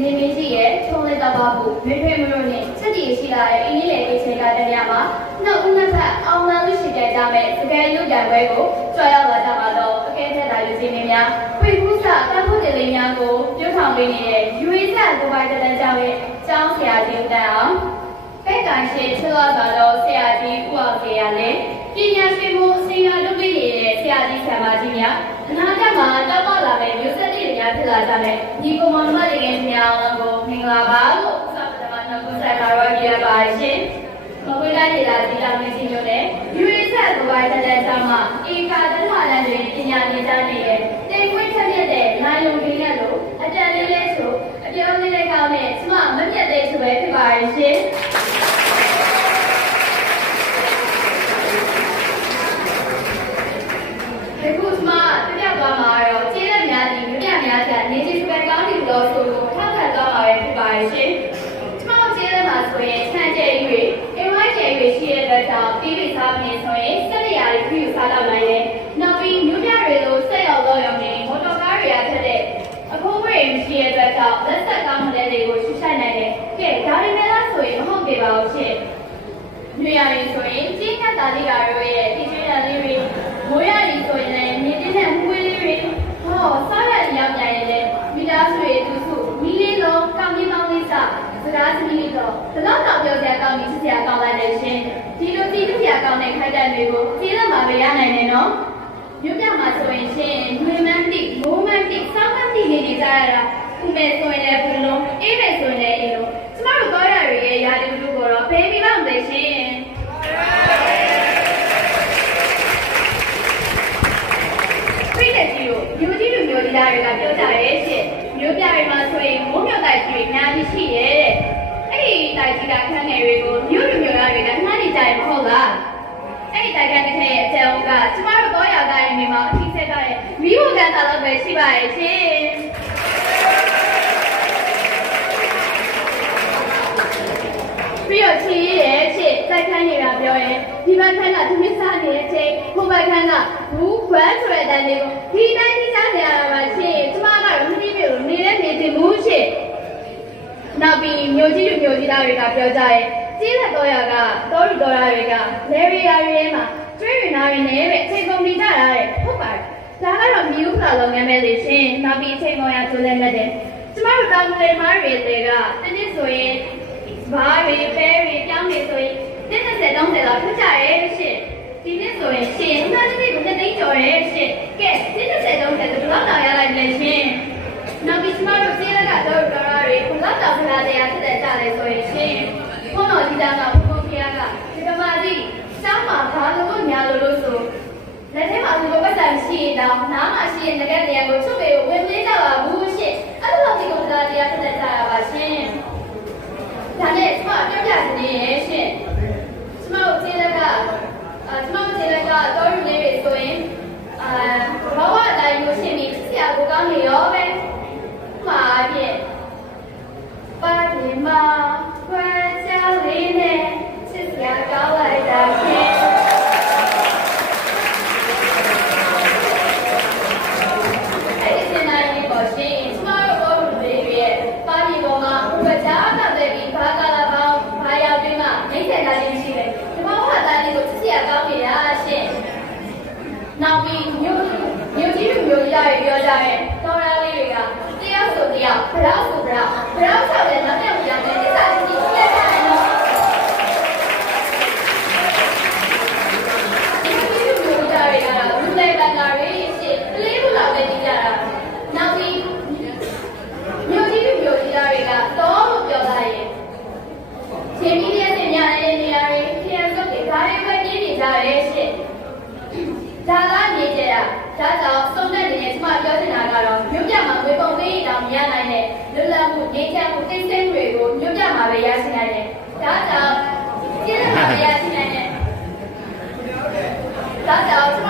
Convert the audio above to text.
နေမင်းကြီးရဲ့ထုံးလေးတော့ပါဘူးမေဖေမလို့နဲ့ချက်တည်ရှိလာတဲ့အင်းကြီးလေလေးချိန်ကတည်းကမှာနောက်ဦးနှစ်ဖက်အောင်မှန်လို့ရှိကြကြမဲ့စကယ်လူကြံပွဲကိုကြွားရောက်လာကြပါတော့အကဲထက်တာလူကြီးမင်းများပြေဖူးစတပ်ဖို့တယ်လေးများကိုပြုထောင်ပေးနေတဲ့ယူရီဆက်ကိုပိုင်တဲ့ကြောင့်ရဲ့ကျောင်းဆရာကြီးဦးတန်းအောင်ပဲ့ကန်ရှိချွတ်သွားတော့ဆရာကြီးဦးအောင်ဆရာလည်းပ ဆရာကြီးဆရာမကြီးများအနာဂတ်မှာတောက်ပေါက်လာမယ့်မျိုးဆက်တွေများဖြစ်လာကြမယ်ဒီကောင်မမတွေရဲ့မြောင်းကိုမင်္ဂလာပါလို့ဥစ္စာပထမနောက်ကိုဆက်လာတော့ပြရပါရှင်မဝေးလိုက်ရတာဒီတော်မင်းကြီးတို့နဲ့ယူရီဆက်ကိုပိုင်တဲ့ကြောင့်မှဧကတထလန်တွေပညာနေကြနေတဲ့တိမ်ဝိထက်မြက်တဲ့နိုင်ယုံကြီးနဲ့လို့အတန်လေးလေးဆိုအပြောင်းလေးလေးကောင်းနဲ့ကျမမပြတ်တဲ့ဆိုပဲဖြစ်ပါရဲ့ရှင် ဒီခုမှပြပြသွားမှာတော့ကျေးလက်များဒီမြပြများတဲ့ နေကြီးစပယ်ကောင်းဒီလို့ဆိုလို့ထောက်ခံသွားမှာပဲဖြစ်ပါရဲ့ရှင်။ကျွန်တော်ကျေးလက်မှာဆိုရင်ခြံကျဲရွေအင်ဝိုင်းကျဲရွေရှိတဲ့အတွက်ကြောင့်ပြီးပြီးစားပြီးဆိုရင်စက်ရရာတွေပြုစားတော့နိုင်တယ်။နောက်ပြီးမြပြတွေလိုစက်ရောက်တော့ရုံနဲ့မော်တော်ကားတွေကထက်တဲ့အခုဝေးမရှိတဲ့အတွက်ကြောင့်လက်ဆက်ကောင်းတဲ့တွေကိုရှုရှိုက်နိုင်တယ်။ကဲဒါတွေနဲ့လားဆိုရင်မဟုတ်သေးပါဘူးရှင်။ညရရင်ဆိုရင်ကျင်းကတာလေးပါရောရဲ့ဒီကျွေးရလေးတွေမိုးရရင်ဆိုရင်လည်းမြေတင်းနဲ့မှုေးလေးတွေဟောစားရရောက်ကြရင်လည်းမိသားစုရဲ့သူစုမိလေးလုံးကောင်းကြီးကောင်းလေးစ စကားစနစ်တော့ဘလောက်တော့ပြောကြကောင်းပြီးစစ်စရာကောင်းလိုက်တယ်ရှင်ဒီလိုကြည့်စရာကောင်းတဲ့ခိုက်တဲ့တွေကိုကျေးလက်မှာပဲရနိုင်တယ်နော်မြို့ပြမှာဆိုရင်ရှင်ဒွေမန်တိမိုးမန်တိစောင်းမန်တိနေနေကြရတာခုမဲ့ဆိုရင်လည်းဘူးလုံးအေးမဲ့ဆိုရင်လည်းအေးလုံးကျမတို့တော့ရရဲ့ရာဒီလူကိုတော့ဘယ်ပြီးမှမသိရှင်ပြည့်တဲ့ကြီးကိုမျိုးကြီးလူမျိုးကြီးသားတွေကပြောကြရဲရှင့် မျိုးပြတွေမှာဆိုရင်မိုးမြောက်တိုက်ကြီးအများကြီးရှိရဲ့တဲ့အဲ့ဒီတိုက်ကြီးကခန်းငယ်တွေကိုမျိုးလူမျိုးသားတွေကနှားနေကြရင်မဟုတ်လားအဲ့ဒီတိုက်ကန်တစ်ခါရဲ့အကျုံးကကျမတို့တော့ရောက်တိုင်းနေမှာအထီးဆက်ကြတဲ့မိဘကန်တာတော့ပဲရှိပါရဲ့ရှင်ပြီးတော့ချီးရဲ့ချစ် တိုက်ခန်းနေတာပြောရင်ဒီဘက်ခန်းကသမီးစားနေတဲ့အချိန်ဟိုဘက်ခန်းကဘူးဘန်းဆိုတဲ့အတန်းလေးကိုဒီတိုင်းကြီးစားနေရတာပါရှင်ကျမကတော့မသိပြီလို့နေတဲ့နေတင်မှုရှင်နောက်ပြီးမျိုးကြီးလူမျိုးကြီးသားတွေကပြောကြရဲ့ကြီးလက်တော်ရကတော်လူတော်ရတွေကလေရီယာတွေထဲမှာကျွေးရနာတွေနဲ့ပဲအချိန်ကုန်ပြီးကြတာတဲ့ဟုတ်ပါတယ်ဒါကတော့မြူးဖလာလုပ်ငန်းပဲလေရှင်နောက်ပြီးအချိန်ကုန်ရကျိုးလဲမဲ့တယ်ကျမတို့တောင်လေမားတွေတွေကတနည်းဆိုရင်ဘာတွေပဲတွေပြောင်းနေဆိုရင်တစ် 30 30လောက်ထွက်ကြရဲ့ရှင့်ဒီနေ့ဆိုရင်ရှင်ဦးသားတစ်ကိုနှစ်သိန်းကျော်ရဲ့ရှင့်ကဲတစ်30 30ဘယ်လောက်တောင်ရလိုက်လဲရှင်နောက်ပြီးကျမတို့စေးလက်ကတော့ဒေါ်လာတွေဘယ်လောက်တောင်ခလာတရားဖြစ်တဲ့ကြလဲဆိုရင်ရှင်ဘုန်းတော်ကြီးသားကဘုန်းကြီးကဒီကမာကြီးကျောင်းမှာဘာလို့ညာလို့လို့ဆိုလက်ထဲမှာဒီလိုပတ်စံရှိရင်တော့နားမှာရှိရင်ငကက်တရားကိုချုပ်ပေကိုဝင်ပြေးကြပါဘူးရှင့်အဲ့လိုဒီကမာတရားဖြစ်တဲ့ကြရပါရှင် ဒါနဲ့ကျမပြောပြနေရဲ့ရှင်ကျမတို့ခြေလက်ကအာကျမတို့ခြေလက်ကတော့ရလေးတွေဆိုရင်အာဘဝအတိုင်းလို့ရှင်ပြီးဆရာကိုကောင်းနေရောပဲမှာဖြင့်ပါဒီမာခွဲချလေးနဲ့ချစ်စရာကောင်းလိုက်တာရှင်အဲ့ဒီစနေနေ့ပေါ်ရှင်ကျမတို့ဘောလူတွေရဲ့ပါတီပေါ်မှာဘုရားကတဲ့ပြီးဘာကလာပေါင်းဘာရောက်ပြီးမှမိတ်ဆက်တာလေးရှိတယ်ဒီမှာဘာသာလေးကိုစစ်စရာကောင်းနေတာရှင်နောက် ပြီးမြို့မြို့ကြီးလူမျိုးကြီးတွေပြောကြတဲ့တော်ရလေးတွေကတရားဆိုတရားဘရောက်ဆိုဘရောက်ဘရောက်ဆိုတဲ့နောက်တဲ့ပြောင်းတဲ့စိတ်စားကြီးပြည့်တယ်နော်ဒီလိုမျိုးမျိုးကြရတာလူလေဘန်ကာတွေရှစ်ကလေးလိုလာပဲနေကြတာနောက်ပြီးမြို့ကြီးမြို့ကြီးသားတွေကတော့လို့ပြောတာရဲ့ရှင်ကြီးရဲ့တင်ညာတဲ့နေရာတွေခရံစုပ်တွေဒါတွေပဲပြင်းနေကြရဲ့ရှ ဒါကြောင့်ဆုံးတဲ့နေနဲ့ကျမပြောချင်တာကတော့မြို့ပြမှာဝေပုံပေးရင်တောင်မရနိုင်တဲ့လွတ်လပ်မှုငြိမ်းချမ်းမှုတိတ်ဆိတ်တွေကိုမြို့ပြမှာပဲရရှိနိုင်တယ်။ဒါကြောင့်ပြည်ထောင်မှာရရှိနိုင်တယ်။ဒါကြောင့်ကျမ